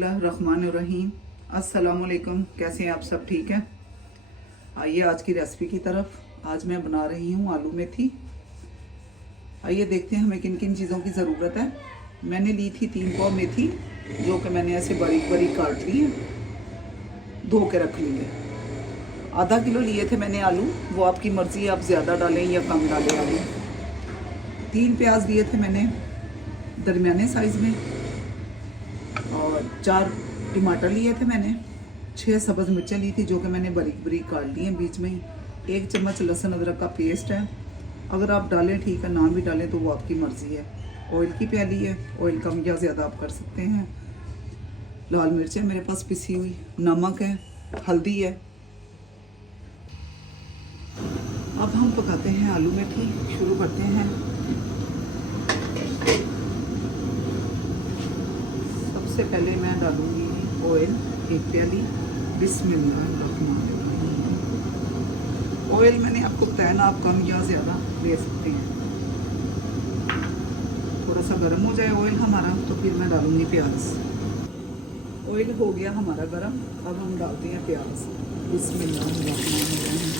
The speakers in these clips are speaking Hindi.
बिस्मिल्लाहिर्रहमानिर्रहीम। अस्सलामुअलैकुम। कैसे हैं आप सब? ठीक है। आइए आज की रेसिपी की तरफ। आज मैं बना रही हूँ आलू मेथी। आइए देखते हैं हमें किन किन चीज़ों की ज़रूरत है। मैंने ली थी 3 पाव मेथी, जो कि मैंने ऐसे बारीक बारीक काट ली है, धो के रख ली है। आधा किलो लिए थे मैंने आलू, वो आपकी मर्ज़ी है, आप ज़्यादा डालें या कम डालें आलू। 3 प्याज लिए थे मैंने दरमियाने साइज़ में, और 4 टमाटर लिए थे मैंने, 6 सब्ज़ मिर्चें ली थी जो कि मैंने बारीक बारीक काट ली हैं बीच में ही। 1 चम्मच लहसुन अदरक का पेस्ट है, अगर आप डालें ठीक है, ना भी डालें तो वो आपकी मर्ज़ी है। ऑयल की प्याली है, ऑयल कम या ज़्यादा आप कर सकते हैं। लाल मिर्च है मेरे पास पिसी हुई, नमक है, हल्दी है। अब हम पकाते हैं आलू मेथी, शुरू करते हैं। सबसे पहले मैं डालूंगी ऑयल 1 प्याली। बिस्मिल्लाहिर्रहमानिर्रहीम। ऑयल मैंने आपको बताया ना, आप कम या ज़्यादा ले सकते हैं। थोड़ा सा गर्म हो जाए ऑयल हमारा तो फिर मैं डालूंगी प्याज। ऑयल हो गया हमारा गर्म, अब हम डालते हैं प्याज। बिस्मिल्लाहिर्रहमानिर्रहीम।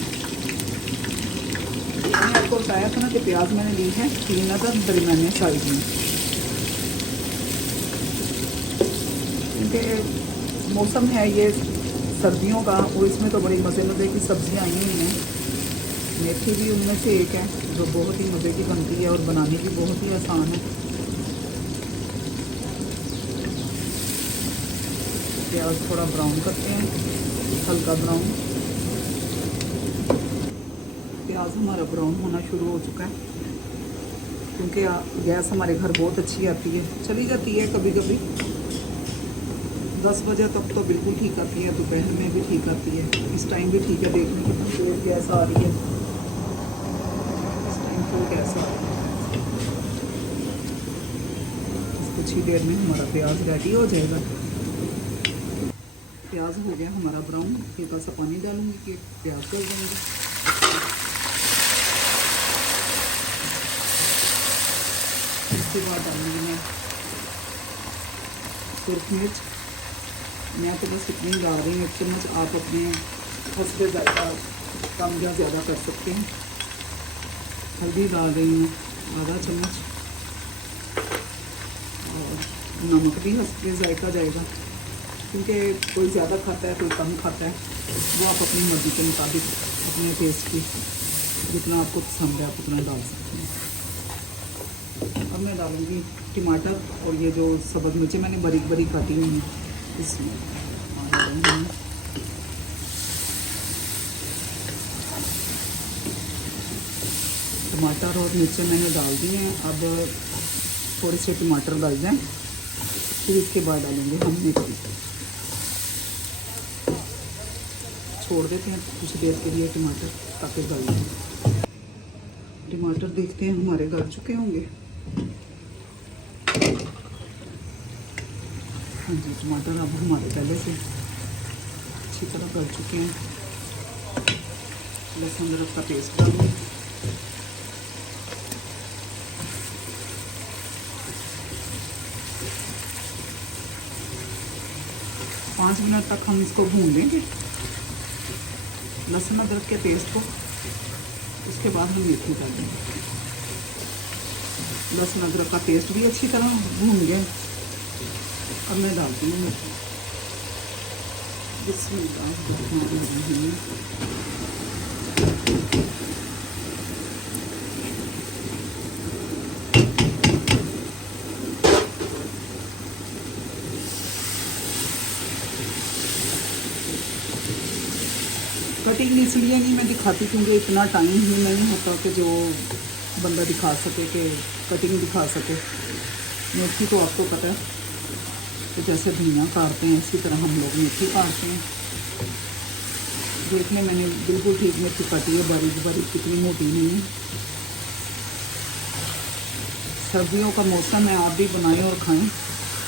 मैंने आपको बताया था ना कि प्याज मैंने ली है 3 अदद दरमियाने साइज में, क्योंकि मौसम है ये सर्दियों का, और इसमें तो बड़ी मज़े मज़े की सब्जियां आई हुई हैं। मेथी भी उनमें से एक है जो बहुत ही मज़े की बनती है और बनानी भी बहुत ही आसान है। प्याज थोड़ा ब्राउन करते हैं, हल्का ब्राउन। प्याज हमारा ब्राउन होना शुरू हो चुका है, क्योंकि गैस हमारे घर बहुत अच्छी आती है, चली जाती है कभी कभी 10 बजे तक तो बिल्कुल ठीक आती है, दोपहर में भी ठीक आती है, इस टाइम भी ठीक है। देखने कितनी तेज गैस आ रही है, इस टाइम फुल गैस आ रही है। कुछ ही देर में हमारा प्याज रेडी हो जाएगा। प्याज हो गया हमारा ब्राउन, हल्का सा पानी डालूंगी कि प्याज गल जाएंगे। इसके बाद डालूंगी मैं सुर्ख मिर्च। मैं तो बस इतनी डाल रही हूँ 1 चम्मच, आप अपने हंसते ज़्यादा कम या ज़्यादा कर सकते हैं। हल्दी डाल रही हूँ आधा चम्मच, और नमक भी हंसते जायका जाएगा, क्योंकि कोई ज़्यादा खाता है कोई कम खाता है, वो आप अपनी मर्ज़ी के मुताबिक अपने टेस्ट की जितना आपको पसंद है आप उतना डाल सकते हैं। अब मैं डालूँगी टमाटर और ये जो सब्ज़ मिर्चें मैंने बारीक बारीक काटी हुई हैं इसमें टमाटर और मिर्चें मैंने डाल दी हैं। अब थोड़े से टमाटर डाल जाएं, फिर इसके बाद डालेंगे हम मेथी। छोड़ देते हैं कुछ देर के लिए टमाटर, ताकि गल जाए। टमाटर देखते हैं हमारे गल चुके होंगे। हाँ जी, टमाटर अब हमारे पहले से अच्छी तरह गल चुके हैं। लहसुन अदरक का पेस्ट डालूंगी। पाँच मिनट तक हम इसको भून लेंगे, लहसुन अदरक के पेस्ट को। उसके बाद हम मेथी डाल देंगे। लहसुन अदरक का पेस्ट भी अच्छी तरह भून गए। अब मैं डालती हूँ मेथी। बिस्मिल्लाहिर्रहमानिर्रहीम। कटिंग इसलिए नहीं मैं दिखाती क्योंकि इतना टाइम ही नहीं होता कि जो बंदा दिखा सके, कि कटिंग दिखा सके। मेथी तो आपको पता है तो जैसे धनिया काटते हैं इसी तरह हम लोग मेथी काटते हैं। देखने मैंने बिल्कुल ठीक मेथी काटी है, बारीक बारीक, कितनी मोटी नहीं है। सर्दियों का मौसम है, आप भी बनाएं और खाएं,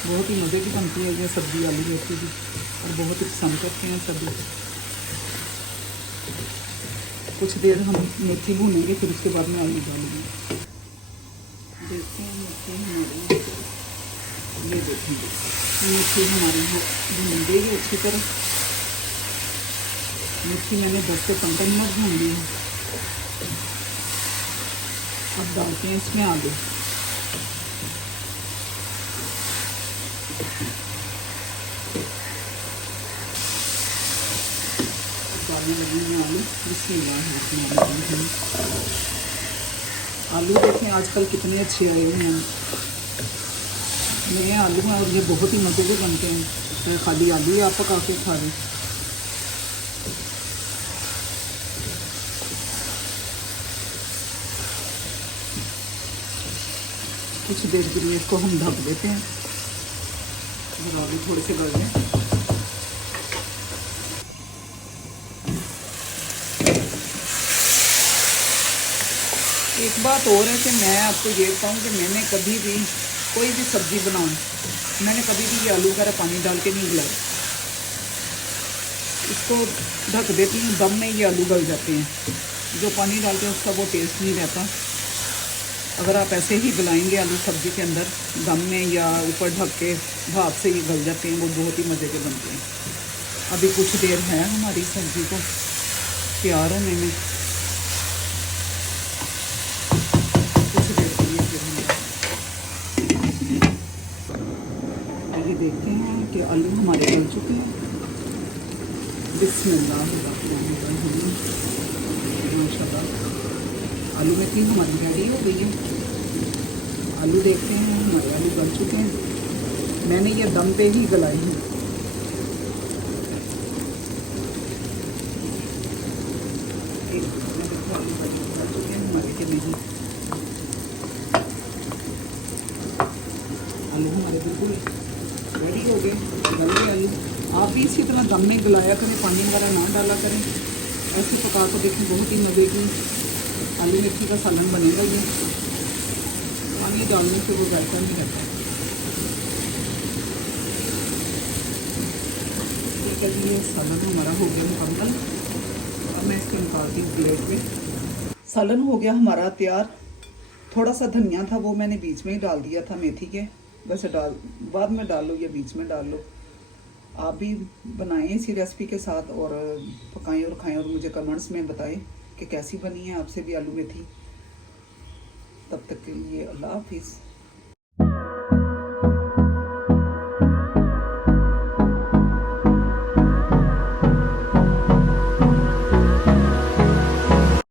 बहुत ही मज़े की बनती है ये सब्ज़ी आलू मेथी की, और बहुत ही पसंद करते हैं सब्ज़ी। कुछ देर हम मेथी भूनेंगे, फिर उसके बाद में आलू डालेंगे। देखते हैं मेथी हमारी ये देखेंगे मिर्ची हमारी भून गई अच्छी तरह। मिर्ची मैंने 10 से 15 मिनट भून ली है। अब डालते हैं इसमें आलू। डालने लगी हूँ आलू। बिस्मिल्लाह। आलू देखें आजकल कितने अच्छे आए हुए हैं, नए आलू हैं और ये बहुत ही मज़े के बनते हैं। तो खाली आलू ही आप पका के खा लें। कुछ देर के लिए इसको हम ढक देते हैं, आलू थोड़े से गल जाएं। एक बात और है कि मैं आपको ये बताऊँ कि मैंने कभी भी कोई भी सब्ज़ी बनाऊँ, मैंने कभी भी ये आलू वगैरह पानी डाल के नहीं गलाया। इसको ढक देती हूँ, दम में ये आलू गल जाते हैं। जो पानी डालते हैं उसका वो टेस्ट नहीं रहता। अगर आप ऐसे ही गलाएंगे आलू सब्ज़ी के अंदर दम में या ऊपर ढक के भाप से ये गल जाते हैं, वो बहुत ही मज़े के बनते हैं। अभी कुछ देर है हमारी सब्ज़ी को तैयार होने में। ये देखते हैं कि आलू हमारे गल चुके हैं। बिस्मिल्लाह। माशाल्लाह आलू मेथी हमारी रेडी हो गई है। आलू देखते हैं हमारे आलू गल चुके हैं। मैंने ये दम पे ही गलाई है। आलू गल चुके हैं हमारे के नहीं। आलू हमारे बिल्कुल रेडी हो गए, गल गए आलू। आप भी इसी तरह दम में गलाया करें, पानी वगैरह ना डाला करें। ऐसे पका को देखें, बहुत ही मज़े की आलू मेथी का सालन बनेगा। ये पानी डालने से वो जायका नहीं रहता। ठीक है जी, ये सालन हमारा हो गया मुकम्मल। अब मैं इसको निकालती हूँ प्लेट में। सालन हो गया हमारा तैयार। थोड़ा सा धनिया था वो मैंने बीच में ही डाल दिया था मेथी के। वैसे बाद में डाल लो या बीच में डाल लो। आप भी बनाएं इसी रेसिपी के साथ और पकाएं और खाएं और मुझे कमेंट्स में बताएं कि कैसी बनी है आपसे भी आलू मेथी। तब तक के लिए अल्लाह हाफिज़।